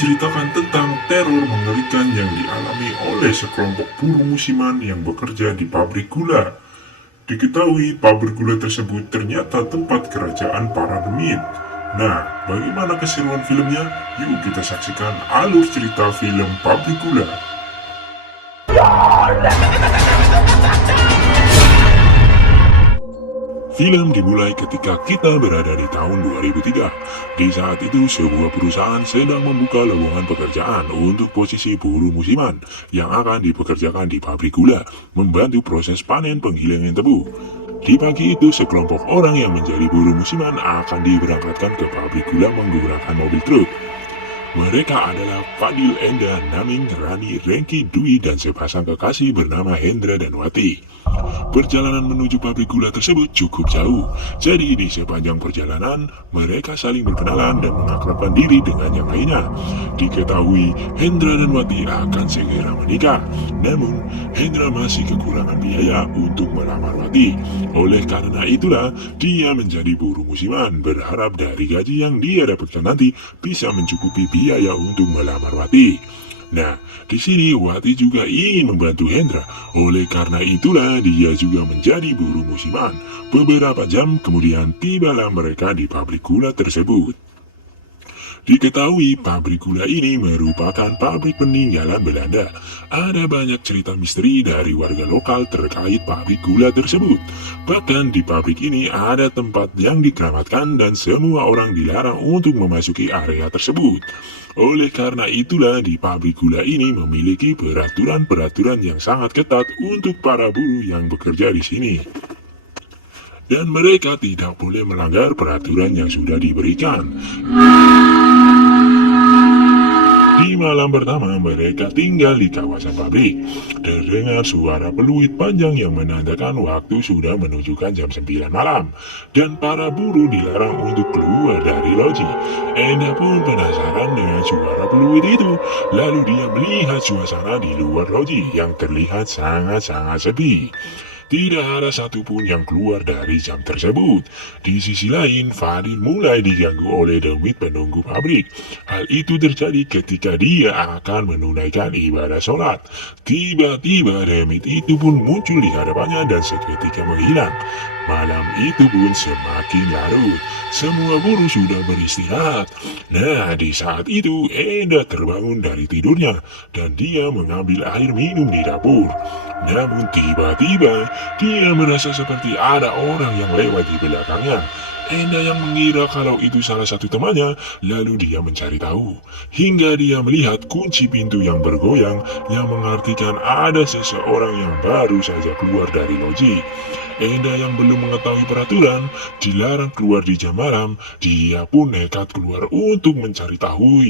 menceritakan tentang teror mengerikan yang dialami oleh sekelompok buruh musiman yang bekerja di pabrik gula. Diketahui pabrik gula tersebut ternyata tempat kerajaan para demit. Nah, bagaimana keseruan filmnya? Yuk kita saksikan alur cerita film Pabrik Gula. Film dimulai ketika kita berada di tahun 2003. Di saat itu, sebuah perusahaan sedang membuka lowongan pekerjaan untuk posisi buruh musiman yang akan dipekerjakan di pabrik gula, membantu proses panen penggilingan tebu. Di pagi itu, sekelompok orang yang menjadi buruh musiman akan diberangkatkan ke pabrik gula menggunakan mobil truk. Mereka adalah Fadil, Enda, Naming, Rani, Rengki, Dwi, dan sepasang kekasih bernama Hendra dan Wati. Perjalanan menuju pabrik gula tersebut cukup jauh, jadi di sepanjang perjalanan mereka saling berkenalan dan mengakrabkan diri dengan yang lainnya. Diketahui Hendra dan Wati akan segera menikah, namun Hendra masih kekurangan biaya untuk melamar Wati. Oleh karena itulah dia menjadi buruh musiman, berharap dari gaji yang dia dapatkan nanti bisa mencukupi biaya untuk melamar Wati. Nah, di sini Wati juga ingin membantu Hendra. Oleh karena itulah dia juga menjadi buruh musiman. Beberapa jam kemudian tibalah mereka di pabrik gula tersebut. Diketahui pabrik gula ini merupakan pabrik peninggalan Belanda. Ada banyak cerita misteri dari warga lokal terkait pabrik gula tersebut. Bahkan di pabrik ini ada tempat yang dikeramatkan dan semua orang dilarang untuk memasuki area tersebut. Oleh karena itulah di pabrik gula ini memiliki peraturan-peraturan yang sangat ketat untuk para buruh yang bekerja di sini. Dan mereka tidak boleh melanggar peraturan yang sudah diberikan. Di malam pertama mereka tinggal di kawasan pabrik. Terdengar suara peluit panjang yang menandakan waktu sudah menunjukkan jam 9 malam. Dan para buruh dilarang untuk keluar dari loji. Enda pun penasaran dengan suara peluit itu. Lalu dia melihat suasana di luar loji yang terlihat sangat-sangat sepi. Tidak ada satupun yang keluar dari jam tersebut. Di sisi lain, Fadil mulai diganggu oleh demit penunggu pabrik. Hal itu terjadi ketika dia akan menunaikan ibadah sholat. Tiba-tiba demit itu pun muncul di hadapannya dan seketika menghilang. Malam itu pun semakin larut. Semua buruh sudah beristirahat. Nah, di saat itu Enda terbangun dari tidurnya dan dia mengambil air minum di dapur. Namun tiba-tiba dia merasa seperti ada orang yang lewat di belakangnya. Enda yang mengira kalau itu salah satu temannya, lalu dia mencari tahu. Hingga dia melihat kunci pintu yang bergoyang yang mengartikan ada seseorang yang baru saja keluar dari loji. Enda yang belum mengetahui peraturan, dilarang keluar di jam malam, dia pun nekat keluar untuk mencari tahu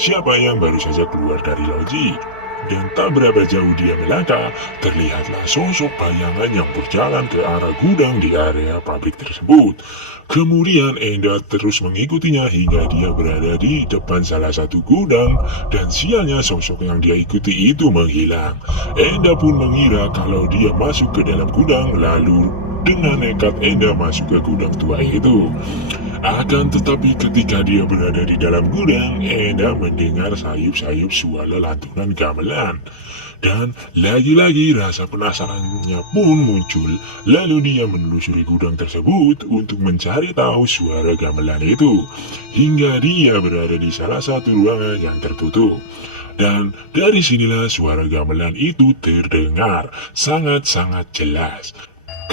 siapa yang baru saja keluar dari loji. Dan tak berapa jauh dia melangkah, terlihatlah sosok bayangan yang berjalan ke arah gudang di area pabrik tersebut. Kemudian Enda terus mengikutinya hingga dia berada di depan salah satu gudang, dan sialnya sosok yang dia ikuti itu menghilang. Enda pun mengira kalau dia masuk ke dalam gudang, lalu dengan nekat Enda masuk ke gudang tua itu. Akan tetapi ketika dia berada di dalam gudang, Enda mendengar sayup-sayup suara lantunan gamelan. Dan lagi-lagi rasa penasarannya pun muncul. Lalu dia menelusuri gudang tersebut untuk mencari tahu suara gamelan itu. Hingga dia berada di salah satu ruangan yang tertutup. Dan dari sinilah suara gamelan itu terdengar sangat-sangat jelas.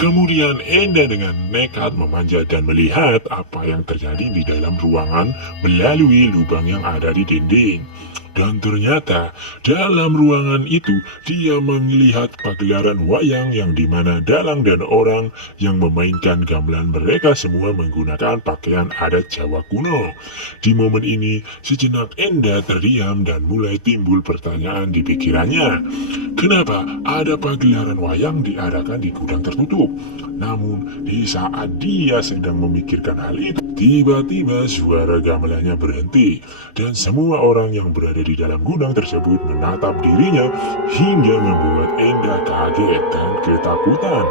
Kemudian Enda dengan nekat memanjat dan melihat apa yang terjadi di dalam ruangan melalui lubang yang ada di dinding. Dan ternyata dalam ruangan itu dia melihat pagelaran wayang yang dimana dalang dan orang yang memainkan gamelan mereka semua menggunakan pakaian adat Jawa kuno. Di momen ini sejenak Enda terdiam dan mulai timbul pertanyaan di pikirannya. Kenapa ada pagelaran wayang diadakan di gudang tertutup? Namun di saat dia sedang memikirkan hal itu, tiba-tiba suara gamelannya berhenti dan semua orang yang berada di dalam gudang tersebut menatap dirinya hingga membuat Enda kaget dan ketakutan.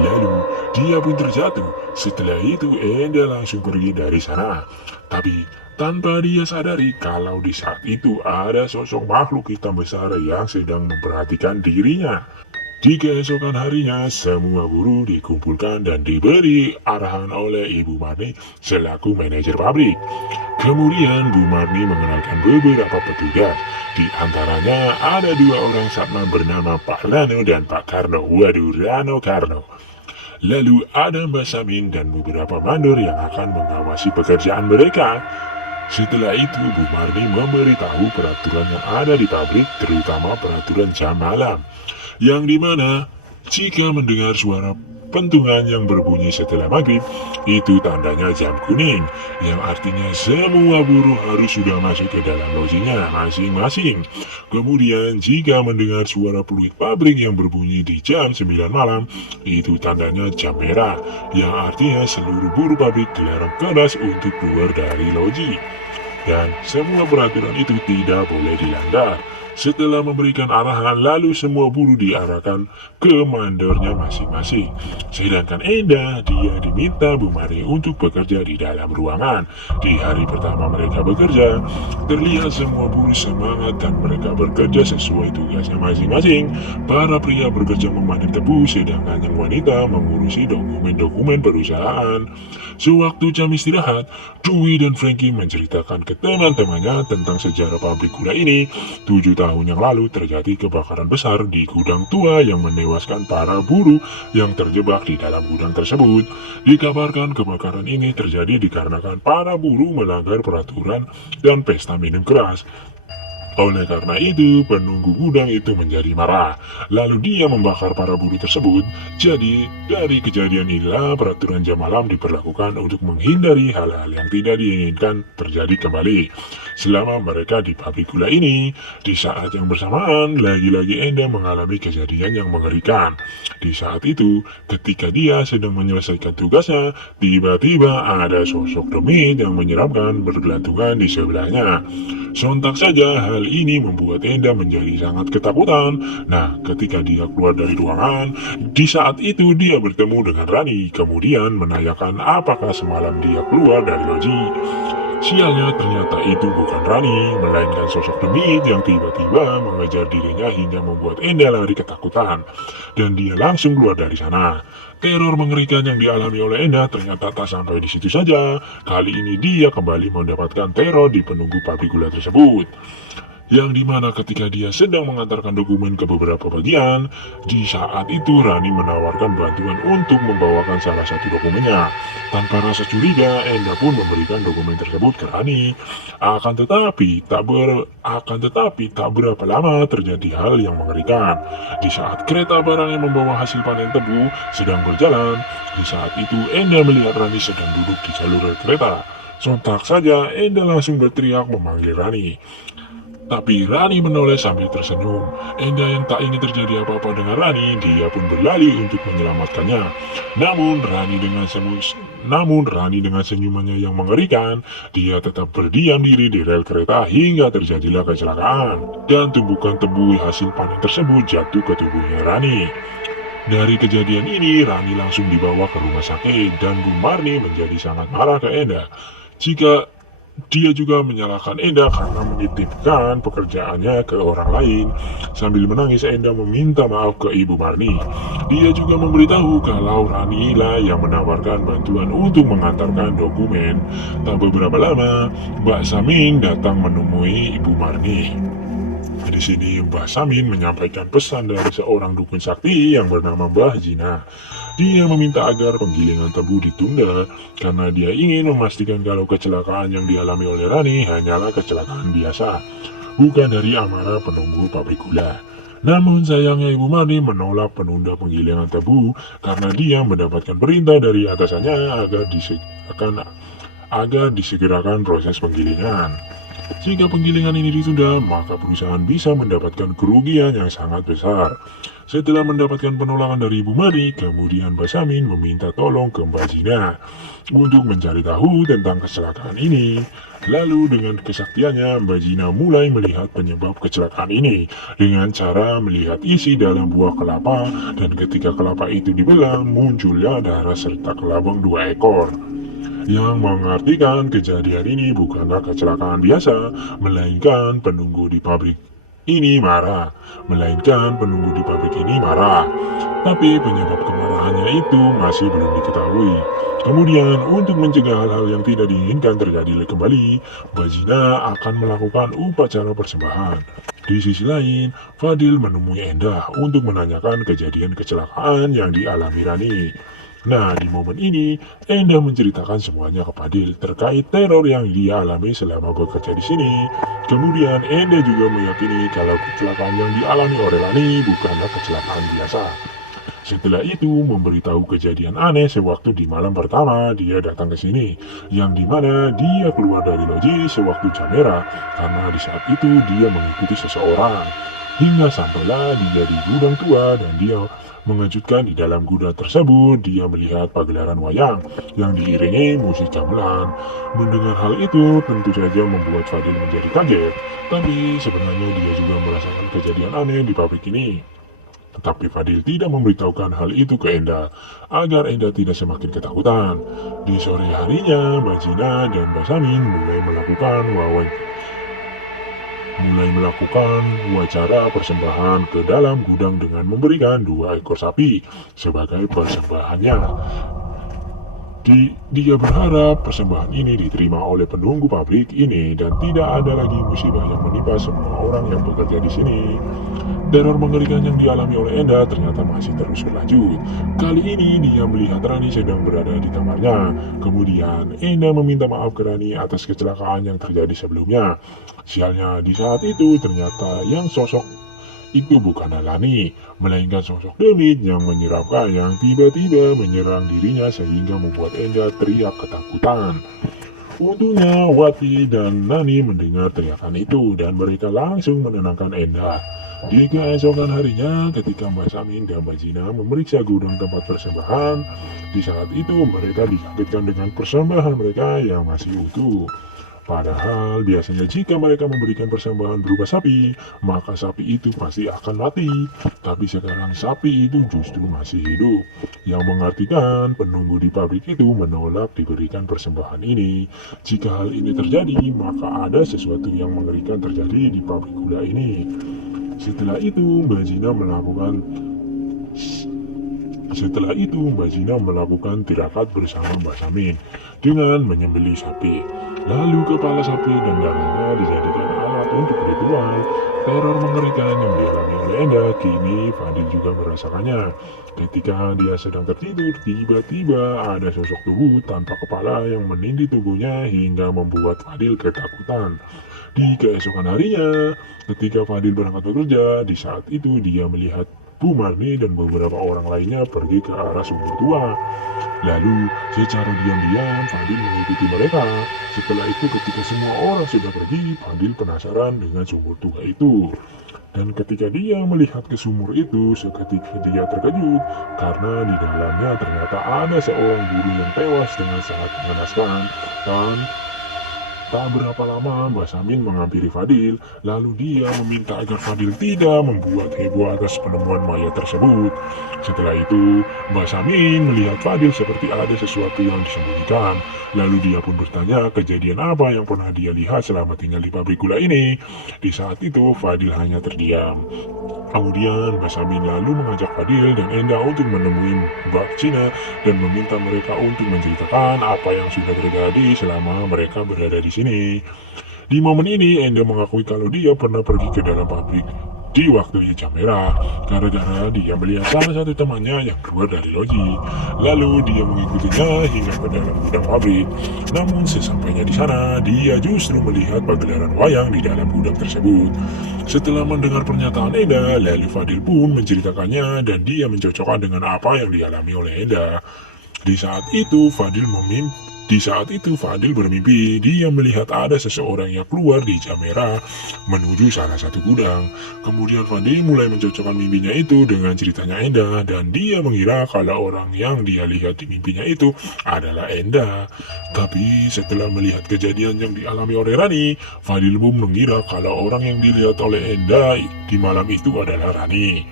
Lalu dia pun terjatuh. Setelah itu Enda langsung pergi dari sana. Tapi tanpa dia sadari kalau di saat itu ada sosok makhluk hitam besar yang sedang memperhatikan dirinya. Di keesokan harinya, semua buruh dikumpulkan dan diberi arahan oleh Ibu Marni selaku manajer pabrik. Kemudian Bu Marni mengenalkan beberapa petugas. Di antaranya ada dua orang satpam bernama Pak Rano dan Pak Karno. Waduh, Rano Karno. Lalu ada Mbak Samin dan beberapa mandor yang akan mengawasi pekerjaan mereka. Setelah itu, Bu Marni memberitahu peraturan yang ada di pabrik, terutama peraturan jam malam, yang dimana jika mendengar suara pentungan yang berbunyi setelah maghrib, itu tandanya jam kuning, yang artinya semua buruh harus sudah masuk ke dalam lojinya masing-masing. Kemudian jika mendengar suara peluit pabrik yang berbunyi di jam 9 malam, itu tandanya jam merah, yang artinya seluruh buruh pabrik dilarang keras untuk keluar dari loji. Dan semua peraturan itu tidak boleh dilanggar. Setelah memberikan arahan, lalu semua buruh diarahkan ke mandornya masing-masing. Sedangkan Enda, dia diminta Bu Mari untuk bekerja di dalam ruangan. Di hari pertama mereka bekerja, terlihat semua buruh semangat dan mereka bekerja sesuai tugasnya masing-masing. Para pria bekerja memanen tebu, sedangkan yang wanita mengurusi dokumen-dokumen perusahaan. Sewaktu jam istirahat, Dwi dan Frankie menceritakan ke teman-temannya tentang sejarah pabrik gula ini. 7 tahun yang lalu terjadi kebakaran besar di gudang tua yang menewaskan para buruh yang terjebak di dalam gudang tersebut. Dikabarkan kebakaran ini terjadi dikarenakan para buruh melanggar peraturan dan pesta minum keras. Oleh karena itu, penunggu gudang itu menjadi marah. Lalu dia membakar para buruh tersebut. Jadi, dari kejadian inilah peraturan jam malam diperlakukan untuk menghindari hal-hal yang tidak diinginkan terjadi kembali. Selama mereka di pabrik gula ini, di saat yang bersamaan, lagi-lagi Enda mengalami kejadian yang mengerikan. Di saat itu, ketika dia sedang menyelesaikan tugasnya, tiba-tiba ada sosok demit yang menyeramkan bergelantungan di sebelahnya. Sontak saja hal ini membuat Enda menjadi sangat ketakutan. Nah, ketika dia keluar dari ruangan, di saat itu dia bertemu dengan Rani, kemudian menanyakan apakah semalam dia keluar dari loji. Sialnya ternyata itu bukan Rani, melainkan sosok demit yang tiba-tiba mengejar dirinya hingga membuat Enda lari ketakutan. Dan dia langsung keluar dari sana. Teror mengerikan yang dialami oleh Enda ternyata tak sampai di situ saja. Kali ini dia kembali mendapatkan teror di penunggu pabrik gula tersebut. Yang dimana ketika dia sedang mengantarkan dokumen ke beberapa bagian, di saat itu Rani menawarkan bantuan untuk membawakan salah satu dokumennya. Tanpa rasa curiga, Enda pun memberikan dokumen tersebut ke Rani. Akan tetapi tak berapa lama terjadi hal yang mengerikan. Di saat kereta barang yang membawa hasil panen tebu sedang berjalan, di saat itu Enda melihat Rani sedang duduk di jalur rel kereta. Sontak saja Enda langsung berteriak memanggil Rani. Tapi Rani menoleh sambil tersenyum. Enda yang tak ingin terjadi apa-apa dengan Rani, dia pun berlari untuk menyelamatkannya. Namun Rani dengan senyumannya yang mengerikan, dia tetap berdiam diri di rel kereta hingga terjadilah kecelakaan. Dan tumpukan tebu hasil panen tersebut jatuh ke tubuhnya Rani. Dari kejadian ini, Rani langsung dibawa ke rumah sakit dan Bu Marni menjadi sangat marah ke Enda. Jika dia juga menyalahkan Enda karena menitipkan pekerjaannya ke orang lain. Sambil menangis, Enda meminta maaf ke Ibu Marni. Dia juga memberitahu kalau Rani lah yang menawarkan bantuan untuk mengantarkan dokumen. Tak beberapa lama, Mbak Samin datang menemui Ibu Marni. Di sini Mbah Samin menyampaikan pesan dari seorang dukun sakti yang bernama Mbah Jina. Dia meminta agar penggilingan tebu ditunda karena dia ingin memastikan kalau kecelakaan yang dialami oleh Rani hanyalah kecelakaan biasa, bukan dari amarah penunggu pabrik gula. Namun sayangnya Ibu Marni menolak penunda penggilingan tebu karena dia mendapatkan perintah dari atasannya agar disegerakan proses penggilingan. Jika penggilingan ini ditunda, maka perusahaan bisa mendapatkan kerugian yang sangat besar. Setelah mendapatkan penolakan dari Ibu Mari, kemudian Mbak Samin meminta tolong ke Mbak Jina untuk mencari tahu tentang kecelakaan ini. Lalu dengan kesaktiannya, Mbak Jina mulai melihat penyebab kecelakaan ini dengan cara melihat isi dalam buah kelapa, dan ketika kelapa itu dibelah, munculnya darah serta kelabang 2 ekor. yang mengartikan kejadian ini bukanlah kecelakaan biasa, melainkan penunggu di pabrik ini marah, Tapi penyebab kemarahannya itu masih belum diketahui. Kemudian, untuk mencegah hal-hal yang tidak diinginkan terjadi kembali, Bajina akan melakukan upacara persembahan. Di sisi lain, Fadil menemui Endah untuk menanyakan kejadian kecelakaan yang dialami Rani. Nah, di momen ini, Endah menceritakan semuanya ke Fadil terkait teror yang dia alami selama bekerja di sini. Kemudian, Endah juga meyakini kalau kecelakaan yang dialami oleh Rani bukanlah kecelakaan biasa. Setelah itu, memberitahu kejadian aneh sewaktu di malam pertama dia datang ke sini, yang dimana dia keluar dari loji sewaktu jam merah, karena di saat itu dia mengikuti seseorang. Hingga sampailah dia di gudang tua dan dia mengejutkan di dalam gudang tersebut dia melihat pagelaran wayang yang diiringi musik gamelan. Mendengar hal itu tentu saja membuat Fadil menjadi kaget, tapi sebenarnya dia juga merasakan kejadian aneh di pabrik ini. Tetapi Fadil tidak memberitahukan hal itu ke Enda, agar Enda tidak semakin ketakutan. Di sore harinya, Bajina dan Basamin mulai melakukan wawancara persembahan ke dalam gudang dengan memberikan 2 ekor sapi sebagai persembahannya. Dia berharap persembahan ini diterima oleh penunggu pabrik ini dan tidak ada lagi musibah yang menimpa semua orang yang bekerja di sini. Teror mengerikan yang dialami oleh Enda ternyata masih terus berlanjut. Kali ini dia melihat Rani sedang berada di kamarnya. Kemudian Enda meminta maaf ke Rani atas kecelakaan yang terjadi sebelumnya. Sialnya di saat itu ternyata yang sosok itu bukanlah Lani, melainkan sosok demit yang menyeramkan yang tiba-tiba menyerang dirinya sehingga membuat Enda teriak ketakutan. Untungnya Wati dan Nani mendengar teriakan itu dan mereka langsung menenangkan Enda. Di keesokan harinya ketika Mbak Samin dan Mbak Jina memeriksa gudang tempat persembahan, di saat itu mereka dikagetkan dengan persembahan mereka yang masih utuh. Padahal biasanya jika mereka memberikan persembahan berupa sapi, maka sapi itu pasti akan mati. Tapi sekarang sapi itu justru masih hidup, yang mengartikan penunggu di pabrik itu menolak diberikan persembahan ini. Jika hal ini terjadi, maka ada sesuatu yang mengerikan terjadi di pabrik gula ini. Setelah itu, Mbak Jina melakukan tirakat bersama Mbak Samin dengan menyembelih sapi. Lalu kepala sapi dan darahnya dijadikan alat untuk ritual. Teror mengerikan yang dialami oleh Enda kini Fadil juga merasakannya. Ketika dia sedang tertidur, tiba-tiba ada sosok tubuh tanpa kepala yang menindih tubuhnya hingga membuat Fadil ketakutan. Di keesokan harinya, ketika Fadil berangkat bekerja, di saat itu dia melihat Bu Marni dan beberapa orang lainnya pergi ke arah sumur tua. Lalu, secara diam-diam Fadil mengikuti mereka. Setelah itu ketika semua orang sudah pergi, Fadil penasaran dengan sumur tua itu. Dan ketika dia melihat ke sumur itu, seketika dia terkejut karena di dalamnya ternyata ada seorang guru yang tewas dengan sangat mengenaskan. Dan tak berapa lama Mbak Samin menghampiri Fadil, lalu dia meminta agar Fadil tidak membuat heboh atas penemuan mayat tersebut. Setelah itu, Mbak Samin melihat Fadil seperti ada sesuatu yang disembunyikan. Lalu dia pun bertanya kejadian apa yang pernah dia lihat selama tinggal di pabrik gula ini. Di saat itu, Fadil hanya terdiam. Kemudian Mbak Samin lalu mengajak Fadil dan Enda untuk menemui Mbak Cina dan meminta mereka untuk menceritakan apa yang sudah terjadi selama mereka berada di sini. Di momen ini Enda mengakui kalau dia pernah pergi ke dalam pabrik di waktunya jam merah gara-gara dia melihat salah satu temannya yang keluar dari loji. Lalu dia mengikutinya hingga ke dalam gudang pabrik. Namun sesampainya di sana, dia justru melihat pagelaran wayang di dalam gudang tersebut. Setelah mendengar pernyataan Enda, lalu Fadil pun menceritakannya dan dia mencocokkan dengan apa yang dialami oleh Enda. Di saat itu Fadil bermimpi dia melihat ada seseorang yang keluar di jam merah menuju salah satu gudang. Kemudian Fadil mulai mencocokkan mimpinya itu dengan ceritanya Enda dan dia mengira kalau orang yang dia lihat di mimpinya itu adalah Enda. Tapi setelah melihat kejadian yang dialami oleh Rani, Fadil pun mengira kalau orang yang dilihat oleh Enda di malam itu adalah Rani.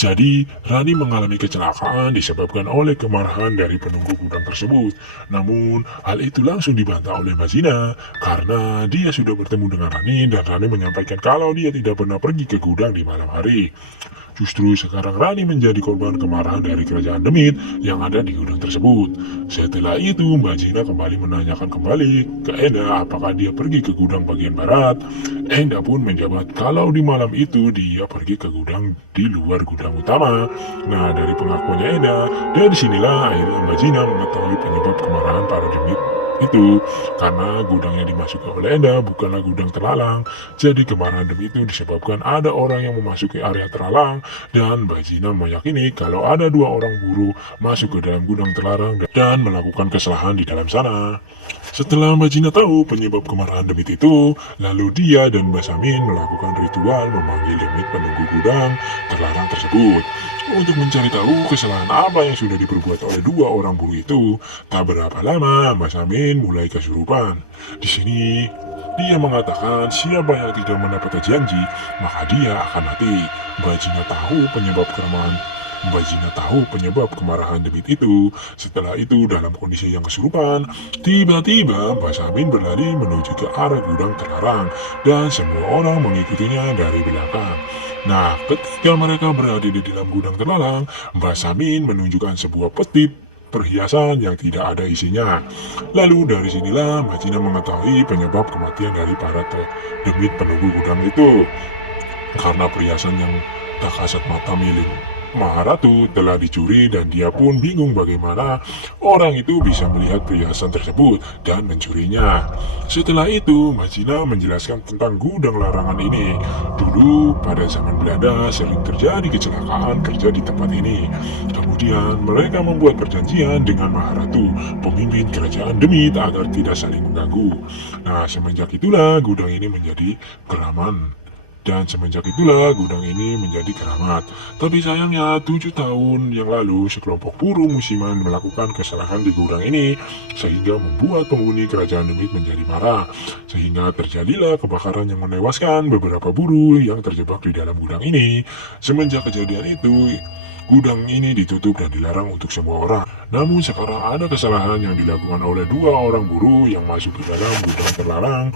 Jadi, Rani mengalami kecelakaan disebabkan oleh kemarahan dari penunggu gudang tersebut. Namun, hal itu langsung dibantah oleh Mbak Zina karena dia sudah bertemu dengan Rani dan Rani menyampaikan kalau dia tidak pernah pergi ke gudang di malam hari. Justru sekarang Rani menjadi korban kemarahan dari kerajaan Demit yang ada di gudang tersebut. Setelah itu, Mbak Zina kembali menanyakan kembali ke Enda apakah dia pergi ke gudang bagian barat. Enda pun menjawab kalau di malam itu dia pergi ke gudang di luar gudang utama. Nah, dari pengakuannya Enda, dari sinilah akhirnya Mbak Zina mengetahui penyebab kemarahan para Demit itu karena gudang yang dimasuki oleh Enda bukanlah gudang terlarang. Jadi kemarahan Demit itu disebabkan ada orang yang memasuki area terlarang dan Mbak Zina meyakini kalau ada dua orang buruh masuk ke dalam gudang terlarang dan melakukan kesalahan di dalam sana. Setelah Mbak Zina tahu penyebab kemarahan Demit itu, lalu dia dan Mbak Samin melakukan ritual memanggil Demit penunggu gudang terlarang tersebut untuk mencari tahu kesalahan apa yang sudah diperbuat oleh dua orang buruh itu. Tak berapa lama, Mbak Samin mulai kesurupan. Di sini, dia mengatakan siapa yang tidak mendapat janji, maka dia akan mati. Mbak Zina tahu penyebab kemarahan Demit itu. Setelah itu, dalam kondisi yang kesurupan, tiba-tiba Mbak Samin berlari menuju ke arah gudang terlarang dan semua orang mengikutinya dari belakang. Nah, ketika mereka berada di dalam gudang terlarang, Mbak Samin menunjukkan sebuah peti perhiasan yang tidak ada isinya. Lalu dari sinilah Mbak Zina mengetahui penyebab kematian dari para Demit penunggu gudang itu. Karena perhiasan yang tak kasat mata milik Maharatu telah dicuri dan dia pun bingung bagaimana orang itu bisa melihat perhiasan tersebut dan mencurinya. Setelah itu, Mbak Zina menjelaskan tentang gudang larangan ini. Dulu, pada zaman Belanda, sering terjadi kecelakaan kerja di tempat ini. Kemudian, mereka membuat perjanjian dengan Maharatu, pemimpin kerajaan Demit agar tidak saling mengganggu. Nah, semenjak itulah gudang ini menjadi keramat. Dan semenjak itulah gudang ini menjadi keramat. Tapi sayangnya 7 tahun yang lalu sekelompok buruh musiman melakukan kesalahan di gudang ini sehingga membuat penghuni kerajaan Demit menjadi marah. Sehingga terjadilah kebakaran yang menewaskan beberapa buruh yang terjebak di dalam gudang ini. Semenjak kejadian itu, gudang ini ditutup dan dilarang untuk semua orang. Namun sekarang ada kesalahan yang dilakukan oleh dua orang buruh yang masuk ke dalam gudang terlarang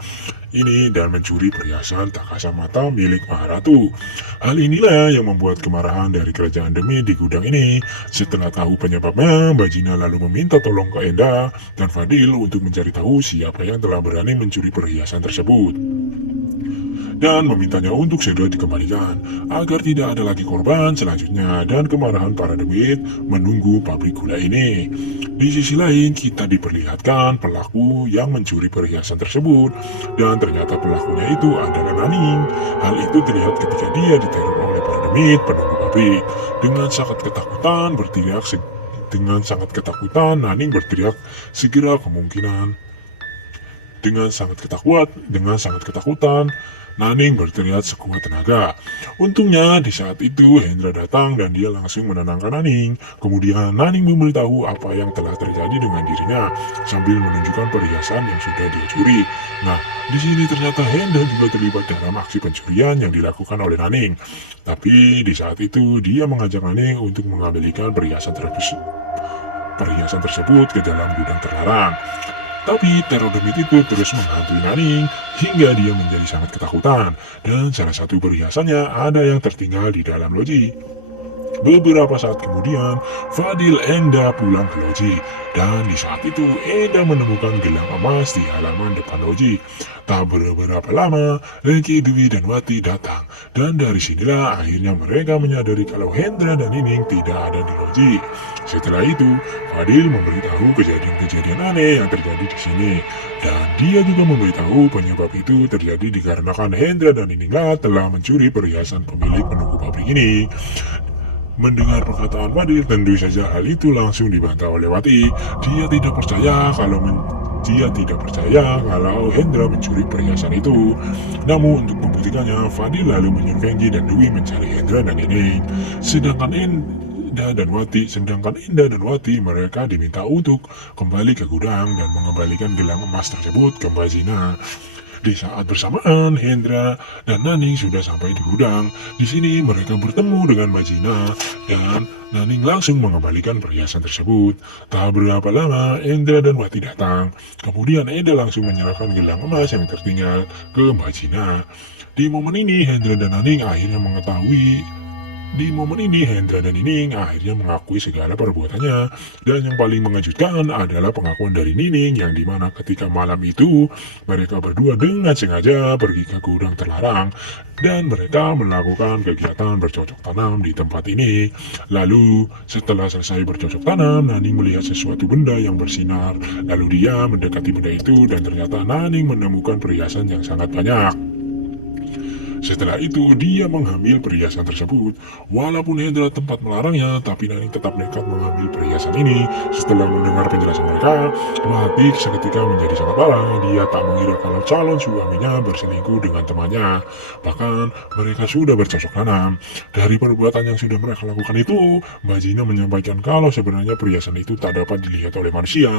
ini dan mencuri perhiasan tak kasat mata milik Maharatu. Hal inilah yang membuat kemarahan dari kerajaan Demit di gudang ini. Setelah tahu penyebabnya, Mbak Zina lalu meminta tolong ke Enda dan Fadil untuk mencari tahu siapa yang telah berani mencuri perhiasan tersebut dan memintanya untuk segera dikembalikan agar tidak ada lagi korban selanjutnya dan kemarahan para Demit menunggu pabrik gula ini. Di sisi lain, kita diperlihatkan pelaku yang mencuri perhiasan tersebut dan ternyata pelakunya itu adalah Naning. Hal itu terlihat ketika dia diteror oleh para Demit penunggu pabrik. Dengan sangat ketakutan, Naning berteriak segera kemungkinan. Dengan sangat ketakutan, Naning berteriak sekuat tenaga. Untungnya di saat itu Hendra datang dan dia langsung menenangkan Naning. Kemudian Naning memberitahu apa yang telah terjadi dengan dirinya sambil menunjukkan perhiasan yang sudah dia curi. Nah, di sini ternyata Hendra juga terlibat dalam aksi pencurian yang dilakukan oleh Naning. Tapi di saat itu dia mengajak Naning untuk mengembalikan perhiasan tersebut ke dalam gudang terlarang. Tapi teror Demit itu terus menghantui Naning hingga dia menjadi sangat ketakutan dan salah satu perhiasannya ada yang tertinggal di dalam loji. Beberapa saat kemudian, Fadil Enda pulang ke loji dan di saat itu Enda menemukan gelang emas di halaman depan loji. Tak beberapa lama, Leki, Dwi, dan Wati datang dan dari sinilah akhirnya mereka menyadari kalau Hendra dan Nining tidak ada di loji. Setelah itu, Fadil memberitahu kejadian-kejadian aneh yang terjadi di sini dan dia juga memberitahu penyebab itu terjadi dikarenakan Hendra dan Nining telah mencuri perhiasan pemilik penunggu pabrik ini. Mendengar perkataan Fadil, tentu saja hal itu langsung dibantah oleh Wati. Dia tidak percaya kalau Hendra mencuri perhiasan itu. Namun untuk membuktikannya, Fadil lalu menyuruh Fengji dan Dwi mencari Hendra dan Nining. Sedangkan Enda dan Wati mereka diminta untuk kembali ke gudang dan mengembalikan gelang emas tersebut ke Mbak Zina. Di saat bersamaan, Hendra dan Naning sudah sampai di gudang. Di sini mereka bertemu dengan Bajina dan Naning langsung mengembalikan perhiasan tersebut. Tak berapa lama, Hendra dan Wati datang. Kemudian Enda langsung menyerahkan gelang emas yang tertinggal ke Bajina. Di momen ini, Hendra dan Naning akhirnya mengetahui Di momen ini, Hendra dan Nining akhirnya mengakui segala perbuatannya. Dan yang paling mengejutkan adalah pengakuan dari Nining yang dimana ketika malam itu, mereka berdua dengan sengaja pergi ke gudang terlarang. Dan mereka melakukan kegiatan bercocok tanam di tempat ini. Lalu, setelah selesai bercocok tanam, Naning melihat sesuatu benda yang bersinar. Lalu dia mendekati benda itu dan ternyata Naning menemukan perhiasan yang sangat banyak. Setelah itu, dia mengambil perhiasan tersebut. Walaupun Hendra tempat melarangnya, tapi Naning tetap nekat mengambil perhiasan ini. Setelah mendengar penjelasan mereka, Wati seketika menjadi sangat marah. Dia tak mengira kalau calon suaminya berselingkuh dengan temannya. Bahkan, mereka sudah bercocok tanam. Dari perbuatan yang sudah mereka lakukan itu, Bajina menyampaikan kalau sebenarnya perhiasan itu tak dapat dilihat oleh manusia.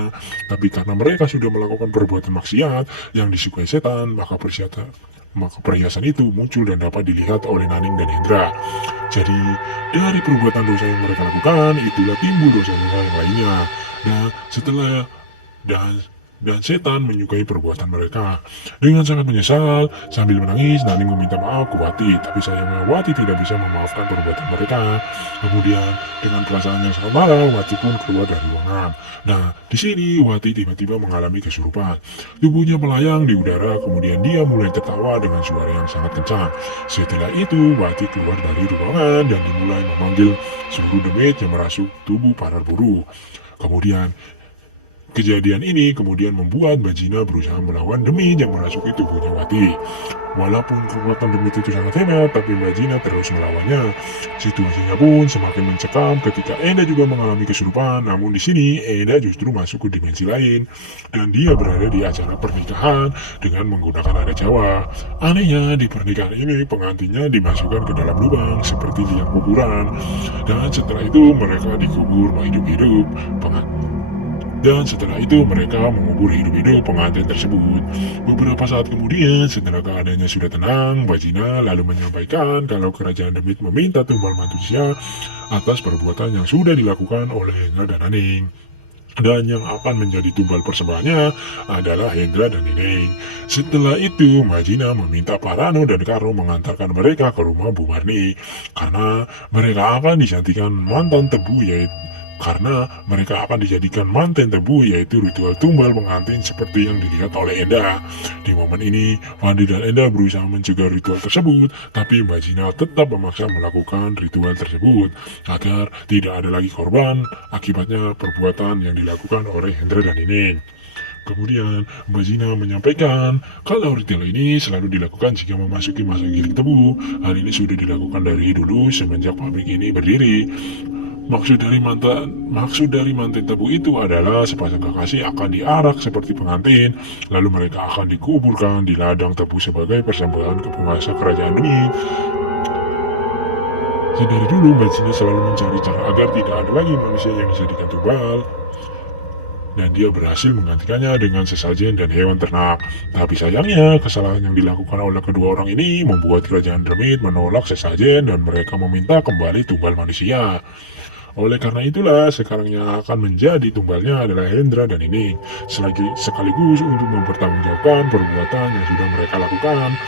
Tapi karena mereka sudah melakukan perbuatan maksiat yang disukai setan, maka perhiasan itu muncul dan dapat dilihat oleh Naning dan Hendra. Jadi, dari perbuatan dosa yang mereka lakukan, itulah timbul dosa-dosa yang lainnya. Dan setelah dan setan menyukai perbuatan mereka. Dengan sangat menyesal, sambil menangis, Naning meminta maaf ke Wati, tapi sayangnya Wati tidak bisa memaafkan perbuatan mereka. Kemudian, dengan perasaan yang sangat marah, Wati pun keluar dari ruangan. Nah, di sini Wati tiba-tiba mengalami kesurupan. Tubuhnya melayang di udara, kemudian dia mulai tertawa dengan suara yang sangat kencang. Setelah itu, Wati keluar dari ruangan dan dimulai memanggil seluruh demit yang merasuk tubuh para buruh. Kemudian, kejadian ini kemudian membuat Bajina berusaha melawan demit yang merasuki tubuhnya Wati. Walaupun kekuatan demit itu sangat hebat, tapi Bajina terus melawannya. Situasinya pun semakin mencekam ketika Enda juga mengalami kesurupan. Namun di sini Enda justru masuk ke dimensi lain dan dia berada di acara pernikahan dengan menggunakan adat Jawa. Anehnya di pernikahan ini pengantinnya dimasukkan ke dalam lubang seperti liang kuburan. Dan setelah itu mereka dikubur hidup-hidup. Dan setelah itu mereka mengubur hidup-hidup pengantin tersebut. Beberapa saat kemudian, setelah keadaannya sudah tenang, Bajina lalu menyampaikan kalau kerajaan demit meminta tumbal manusia atas perbuatan yang sudah dilakukan oleh Hendra dan Naning. Dan yang akan menjadi tumbal persembahannya adalah Hendra dan Nining. Setelah itu, Bajina meminta Parano dan Karo mengantarkan mereka ke rumah Bu Marni. Karena mereka akan dijadikan mantan tebu yaitu ritual tumbal pengantin seperti yang dilihat oleh Enda. Di momen ini, Wandi dan Enda berusaha mencegah ritual tersebut, tapi Bajina tetap memaksa melakukan ritual tersebut agar tidak ada lagi korban akibatnya perbuatan yang dilakukan oleh Hendra dan Nining. Kemudian, Bajina menyampaikan kalau ritual ini selalu dilakukan jika memasuki masa giling tebu. Hal ini sudah dilakukan dari dulu semenjak pabrik ini berdiri. Maksud dari manten tebu itu adalah sepasang kekasih akan diarak seperti pengantin, lalu mereka akan dikuburkan di ladang tebu sebagai persembahan ke penguasa kerajaan demit. Dari dulu, Bajina selalu mencari cara agar tidak ada lagi manusia yang dijadikan tumbal. Dan dia berhasil menggantikannya dengan sesajen dan hewan ternak. Tapi sayangnya, kesalahan yang dilakukan oleh kedua orang ini membuat kerajaan demit menolak sesajen dan mereka meminta kembali tumbal manusia. Oleh karena itulah, sekarang yang akan menjadi tumbalnya adalah Hendra dan Nining, sekaligus untuk mempertanggungjawabkan perbuatan yang sudah mereka lakukan.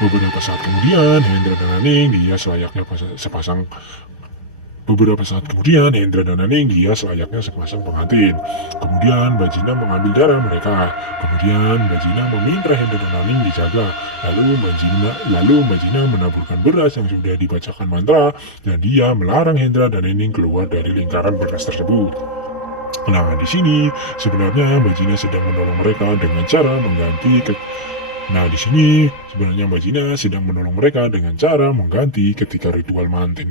Beberapa saat kemudian, Hendra dan Naning dia selayaknya sepasang pengantin. Kemudian Bajina mengambil darah mereka. Kemudian Bajina meminta Hendra dan Naning dijaga. Lalu Bajina menaburkan beras yang sudah dibacakan mantra dan dia melarang Hendra dan Nining keluar dari lingkaran beras tersebut. Nah, di sini sebenarnya Bajina sedang menolong mereka dengan cara mengganti ketika ritual manten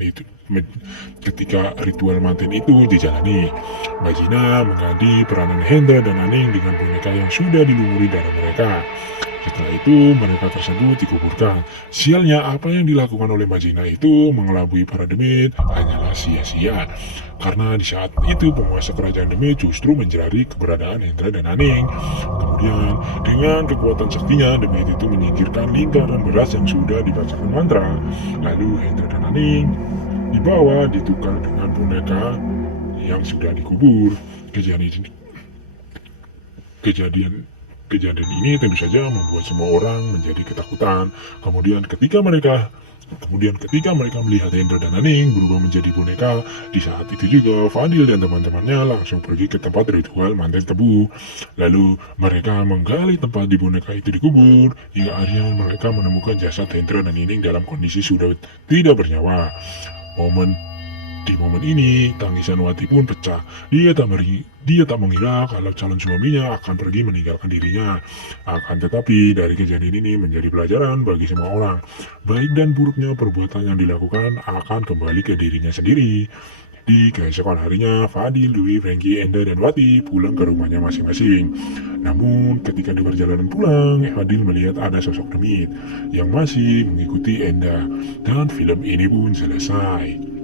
itu dijalani. Bajina mengganti peranan Hendra dan Naning dengan boneka yang sudah dilumuri darah mereka. Setelah itu mereka tersebut dikuburkan. Sialnya apa yang dilakukan oleh Majina itu mengelabui para demit hanyalah sia-sia. Karena di saat itu penguasa kerajaan demit justru mencari keberadaan Hendra dan Aning. Kemudian dengan kekuatan saktinya demit itu menyingkirkan lingkaran beras yang sudah dibacakan mantra. Lalu Hendra dan Aning dibawa ditukar dengan boneka yang sudah dikubur. Kejadian Kejadian ini tentu saja membuat semua orang menjadi ketakutan. Kemudian ketika mereka melihat Hendra dan Aning berubah menjadi boneka, di saat itu juga Fadil dan teman-temannya langsung pergi ke tempat ritual manten tebu. Lalu mereka menggali tempat di boneka itu dikubur, hingga akhirnya mereka menemukan jasad Hendra dan Nining dalam kondisi sudah tidak bernyawa. Momen Di momen ini, tangisan Wati pun pecah. Dia tak mengira kalau calon suaminya akan pergi meninggalkan dirinya. Akan tetapi, dari kejadian ini menjadi pelajaran bagi semua orang. Baik dan buruknya perbuatan yang dilakukan akan kembali ke dirinya sendiri. Di keesokan harinya, Fadil, Dwi, Frankie, Enda, dan Wati pulang ke rumahnya masing-masing. Namun, ketika di perjalanan pulang, Fadil melihat ada sosok demit yang masih mengikuti Enda. Dan film ini pun selesai.